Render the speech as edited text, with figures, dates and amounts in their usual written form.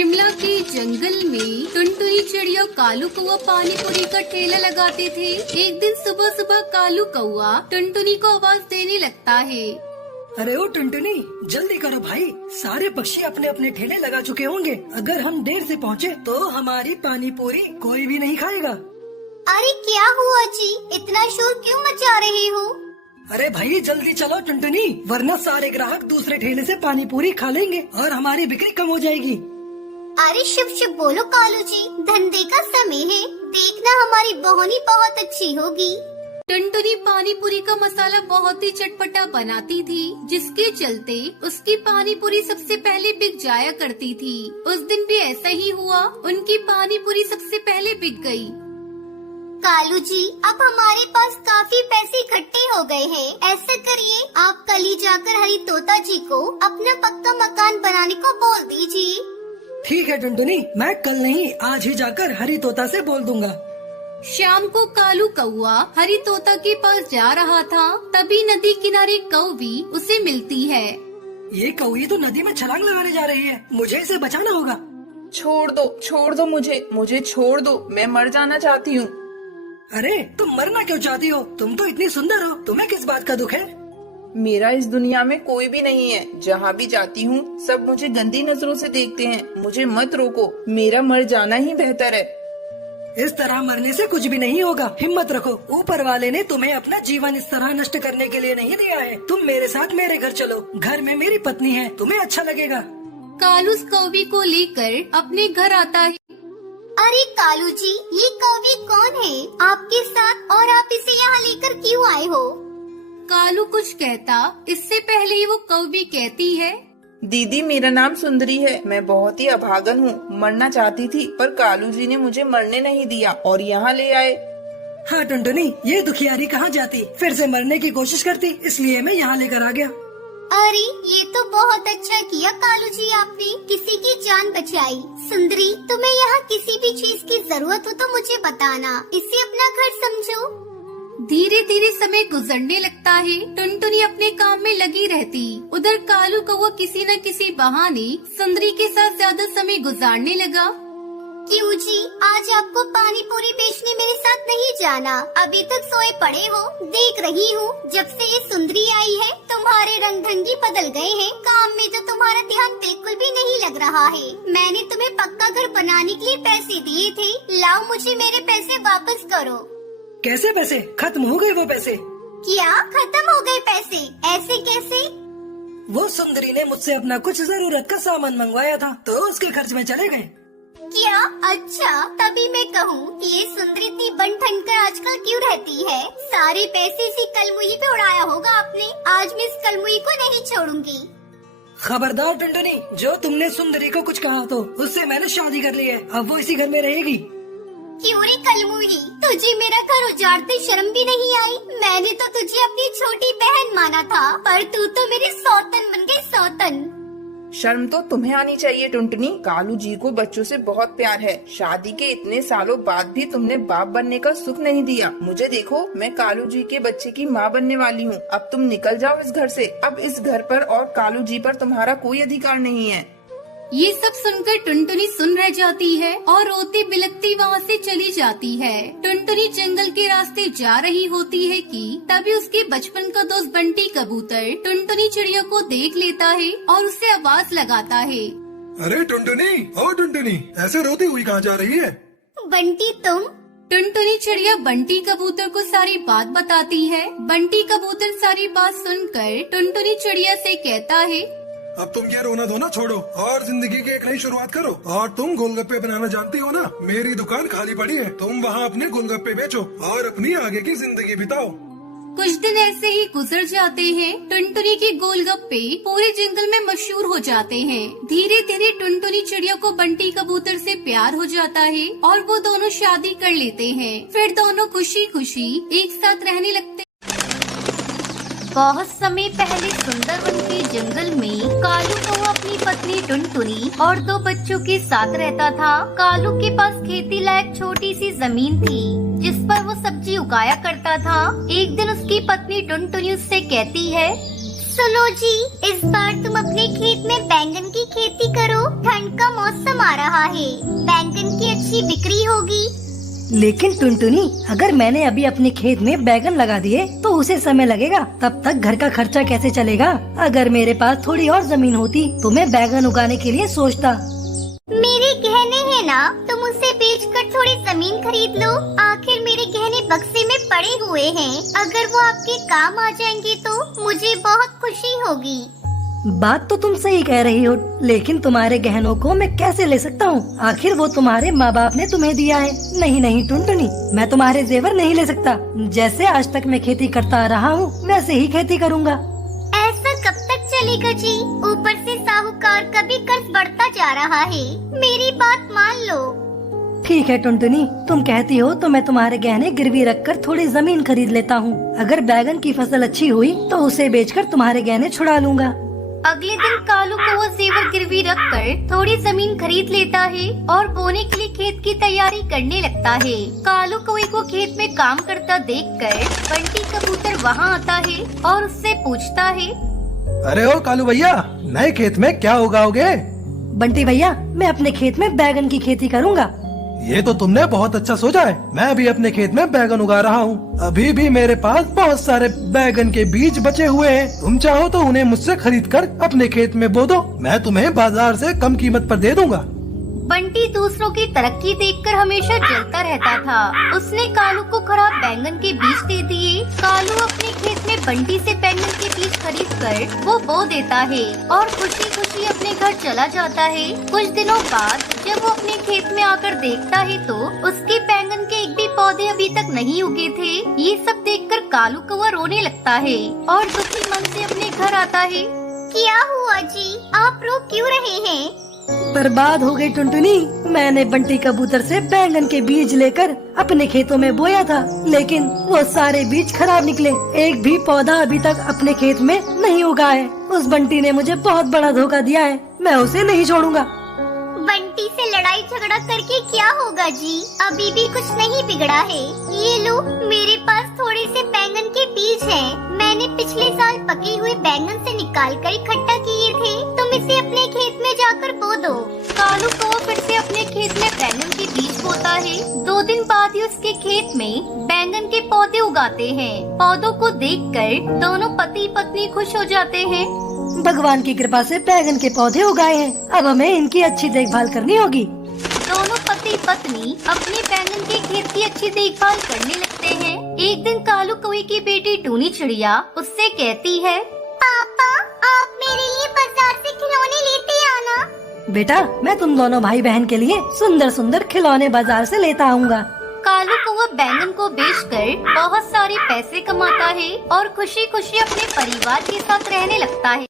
शिमला के जंगल में टुनटुनी चिड़िया कालू कौआ पानी पूरी का ठेला लगाते थे। एक दिन सुबह सुबह कालू कौआ टुनटुनी को आवाज देने लगता है। अरे ओ टुनटुनी, जल्दी करो भाई, सारे पक्षी अपने अपने ठेले लगा चुके होंगे। अगर हम देर से पहुँचे तो हमारी पानी पूरी कोई भी नहीं खाएगा। अरे क्या हुआ जी, इतना शोर क्यों मचा रहे हो? अरे भाई जल्दी चलो टुनटुनी, वरना सारे ग्राहक दूसरे ठेले से पानी पूरी खा लेंगे और हमारी बिक्री कम हो जाएगी। अरे शुभ शुभ बोलो कालू जी, धंधे का समय है, देखना हमारी बोहनी बहुत अच्छी होगी। टुनटुनी पानी पूरी का मसाला बहुत ही चटपटा बनाती थी, जिसके चलते उसकी पानी पूरी सबसे पहले बिक जाया करती थी। उस दिन भी ऐसा ही हुआ, उनकी पानी पूरी सबसे पहले बिक गई। कालू जी, अब हमारे पास काफी पैसे इकट्ठे हो गए हैं। ऐसा करिए, आप कल ही जाकर हरी तोता जी को अपना पक्का मकान बनाने को बोल दीजिए। ठीक है टुनटुनी, मैं कल नहीं आज ही जाकर हरी तोता से बोल दूंगा। शाम को कालू कौआ हरी तोता के पास जा रहा था, तभी नदी किनारे कौवी उसे मिलती है। ये कौवी तो नदी में छलांग लगाने जा रही है, मुझे इसे बचाना होगा। छोड़ दो मुझे छोड़ दो, मैं मर जाना चाहती हूँ। अरे तुम मरना क्यों चाहती हो? तुम तो इतनी सुंदर हो, तुम्हें किस बात का दुख है? मेरा इस दुनिया में कोई भी नहीं है। जहाँ भी जाती हूँ सब मुझे गंदी नजरों से देखते हैं। मुझे मत रोको, मेरा मर जाना ही बेहतर है। इस तरह मरने से कुछ भी नहीं होगा, हिम्मत रखो। ऊपर वाले ने तुम्हें अपना जीवन इस तरह नष्ट करने के लिए नहीं दिया है। तुम मेरे साथ मेरे घर चलो, घर में मेरी पत्नी है, तुम्हें अच्छा लगेगा। कालू उस कौवी को लेकर अपने घर आता है। अरे कालू जी, ये कौवी कौन है आपके साथ और आप इसे यहाँ लेकर क्यों आए हो? कालू कुछ कहता, इससे पहले ही वो कौवी कहती है। दीदी, मेरा नाम सुंदरी है, मैं बहुत ही अभागन हूँ। मरना चाहती थी पर कालू जी ने मुझे मरने नहीं दिया और यहाँ ले आए। हाँ टुनटुनी, ये दुखियारी कहाँ जाती, फिर से मरने की कोशिश करती, इसलिए मैं यहाँ लेकर आ गया। अरे ये तो बहुत अच्छा किया कालू जी, आपने किसी की जान बचाई। सुंदरी, तुम्हें यहाँ किसी भी चीज की जरूरत हो तो मुझे बताना, इसे अपना घर समझो। धीरे धीरे समय गुजरने लगता है, टुनटुनी अपने काम में लगी रहती। उधर कालू कौवा किसी न किसी बहाने सुंदरी के साथ ज्यादा समय गुजारने लगा। क्यों जी, आज आपको पानी पूरी बेचने मेरे साथ नहीं जाना? अभी तक सोए पड़े हो, देख रही हूँ। जब से ये सुंदरी आई है तुम्हारे रंग ढंगी बदल गए हैं, काम में तो तुम्हारा ध्यान बिल्कुल भी नहीं लग रहा है। मैंने तुम्हें पक्का घर बनाने के लिए पैसे दिए थे, लाओ मुझे मेरे पैसे वापस करो। कैसे पैसे? खत्म हो गए वो पैसे। क्या खत्म हो गए पैसे? ऐसे कैसे? वो सुंदरी ने मुझसे अपना कुछ जरूरत का सामान मंगवाया था, तो उसके खर्च में चले गए। क्या? अच्छा, तभी मैं कहूँ कि ये सुंदरी इतनी बन ठन कर आजकल क्यों रहती है? सारे पैसे इसी कलमुई पे उड़ाया होगा आपने। आज मैं इस कलमुई को नहीं छोड़ूंगी। खबरदार टुनटुनी, जो तुमने सुंदरी को कुछ कहा तो उससे मैंने शादी कर ली है, अब वो इसी घर में रहेगी। क्यों रे कलमुई, तुझे मेरा घर उजाड़ते शर्म भी नहीं आई? मैंने तो तुझे अपनी छोटी बहन माना था, पर तू तो मेरी सौतन बन गई, सौतन। शर्म तो तुम्हें आनी चाहिए टुनटुनी। कालू जी को बच्चों से बहुत प्यार है। शादी के इतने सालों बाद भी तुमने बाप बनने का सुख नहीं दिया। मुझे देखो, मैं कालू जी के बच्चे की माँ बनने वाली हूँ। अब तुम निकल जाओ इस घर से। अब इस घर पर और कालू जी पर तुम्हारा कोई अधिकार नहीं है। ये सब सुनकर टुनटुनी सुन रह जाती है और रोती बिलखती वहाँ से चली जाती है। टुनटुनी जंगल के रास्ते जा रही होती है कि तभी उसके बचपन का दोस्त बंटी कबूतर टुनटुनी चिड़िया को देख लेता है और उससे आवाज लगाता है। अरे टुनटुनी, ओ टुनटुनी, ऐसे रोती हुई कहाँ जा रही है? बंटी तुम? टुनटुनी चिड़िया बंटी कबूतर को सारी बात बताती है। बंटी कबूतर सारी बात सुनकर टुनटुनी चिड़िया से कहता है, अब तुम क्या रोना धोना छोड़ो और जिंदगी की एक नई शुरुआत करो। और तुम गोलगप्पे बनाना जानती हो ना? मेरी दुकान खाली पड़ी है, तुम वहाँ अपने गोलगप्पे बेचो और अपनी आगे की जिंदगी बिताओ। कुछ दिन ऐसे ही गुजर जाते हैं। टुनटुनी के गोलगप्पे पूरे जंगल में मशहूर हो जाते हैं। धीरे धीरे टुनटुनी चिड़िया को बंटी कबूतर से प्यार हो जाता है और वो दोनों शादी कर लेते हैं। फिर दोनों खुशी खुशी एक साथ रहने लगते। बहुत समय पहले सुंदरवन के जंगल में कालू कौवा अपनी पत्नी टुनटुनी और 2 बच्चों के साथ रहता था। कालू के पास खेती लायक छोटी सी जमीन थी, जिस पर वो सब्जी उगाया करता था। एक दिन उसकी पत्नी टुनटुनी उससे कहती है, सुनो जी, इस बार तुम अपने खेत में बैंगन की खेती करो, ठंड का मौसम आ रहा है, बैंगन की अच्छी बिक्री होगी। लेकिन टुनटुनी, अगर मैंने अभी अपने खेत में बैगन लगा दिए तो उसे समय लगेगा, तब तक घर का खर्चा कैसे चलेगा? अगर मेरे पास थोड़ी और जमीन होती तो मैं बैगन उगाने के लिए सोचता। मेरे गहने हैं ना, तुम उसे बेचकर थोड़ी जमीन खरीद लो। आखिर मेरे गहने बक्से में पड़े हुए हैं, अगर वो आपके काम आ जाएंगे तो मुझे बहुत खुशी होगी। बात तो तुम सही कह रही हो, लेकिन तुम्हारे गहनों को मैं कैसे ले सकता हूँ? आखिर वो तुम्हारे माँ बाप ने तुम्हें दिया है। नहीं नहीं टुनटुनी, मैं तुम्हारे जेवर नहीं ले सकता। जैसे आज तक मैं खेती करता रहा हूँ वैसे ही खेती करूँगा। ऐसा कब तक चलेगा जी? ऊपर से साहूकार का भी कर्ज बढ़ता जा रहा है, मेरी बात मान लो। ठीक है टुनटुनी, तुम कहती हो तो मैं तुम्हारे गहने गिरवी रखकर थोड़ी जमीन खरीद लेता हूँ। अगर बैगन की फसल अच्छी हुई तो उसे बेचकर तुम्हारे गहने छुड़ा लूँगा। अगले दिन कालू को वो जेवर गिरवी रखकर थोड़ी जमीन खरीद लेता है और बोने के लिए खेत की तैयारी करने लगता है। कालू कौवे को खेत में काम करता देखकर बंटी कबूतर वहाँ आता है और उससे पूछता है, अरे ओ कालू भैया, नए खेत में क्या उगाओगे? बंटी भैया, मैं अपने खेत में बैगन की खेती करूँगा। ये तो तुमने बहुत अच्छा सोचा है। मैं भी अपने खेत में बैगन उगा रहा हूँ। अभी भी मेरे पास बहुत सारे बैगन के बीज बचे हुए हैं। तुम चाहो तो उन्हें मुझसे खरीद कर अपने खेत में बो दो। मैं तुम्हें बाजार से कम कीमत पर दे दूंगा। बंटी दूसरों की तरक्की देखकर हमेशा जलता रहता था। उसने कालू को खराब बैंगन के बीज दे दिए। कालू अपने खेत में बंटी से बैंगन के बीज खरीद कर वो बो देता है और खुशी खुशी अपने घर चला जाता है। कुछ दिनों बाद जब वो अपने खेत में आकर देखता है तो उसके बैंगन के एक भी पौधे अभी तक नहीं उगे थे। ये सब देखकर कालू कौवा रोने लगता है और दुखी मन से अपने घर आता है। क्या हुआ जी, आप रो क्यों रहे हैं? बर्बाद हो गई टुनटुनी। मैंने बंटी कबूतर से बैंगन के बीज लेकर अपने खेतों में बोया था, लेकिन वो सारे बीज खराब निकले। एक भी पौधा अभी तक अपने खेत में नहीं उगा है। उस बंटी ने मुझे बहुत बड़ा धोखा दिया है। मैं उसे नहीं छोड़ूंगा। बंटी से लड़ाई झगड़ा करके क्या होगा जी? अभी भी कुछ नहीं बिगड़ा है। ये लो, मेरे पास थोड़े से बैंगन के बीज हैं। मैंने पिछले साल पके हुए बैंगन से निकालकर इकट्ठा किए थे। तुम इसे अपने खेत में जाकर बो दो। कालू कौवा फिर से अपने खेत में बैंगन के बीज बोता है। 2 दिन बाद ही उसके खेत में बैंगन के पौधे उगाते हैं। पौधों को देखकर दोनों पति पत्नी खुश हो जाते हैं। भगवान की कृपा से बैगन के पौधे उगाए हैं। अब हमें इनकी अच्छी देखभाल करनी होगी। दोनों पति पत्नी अपने बैंगन के खेत की अच्छी देखभाल करने लगते हैं। एक दिन कालू कौवे की बेटी टूनी चिड़िया उससे कहती है, पापा, आप मेरे लिए बाजार से खिलौने लेते आना। बेटा, मैं तुम दोनों भाई बहन के लिए सुंदर सुंदर खिलौने बाजार से लेता आऊँगा। कालू कौवा बैंगन को बेचकर बहुत सारे पैसे कमाता है और खुशी खुशी अपने परिवार के साथ रहने लगता है।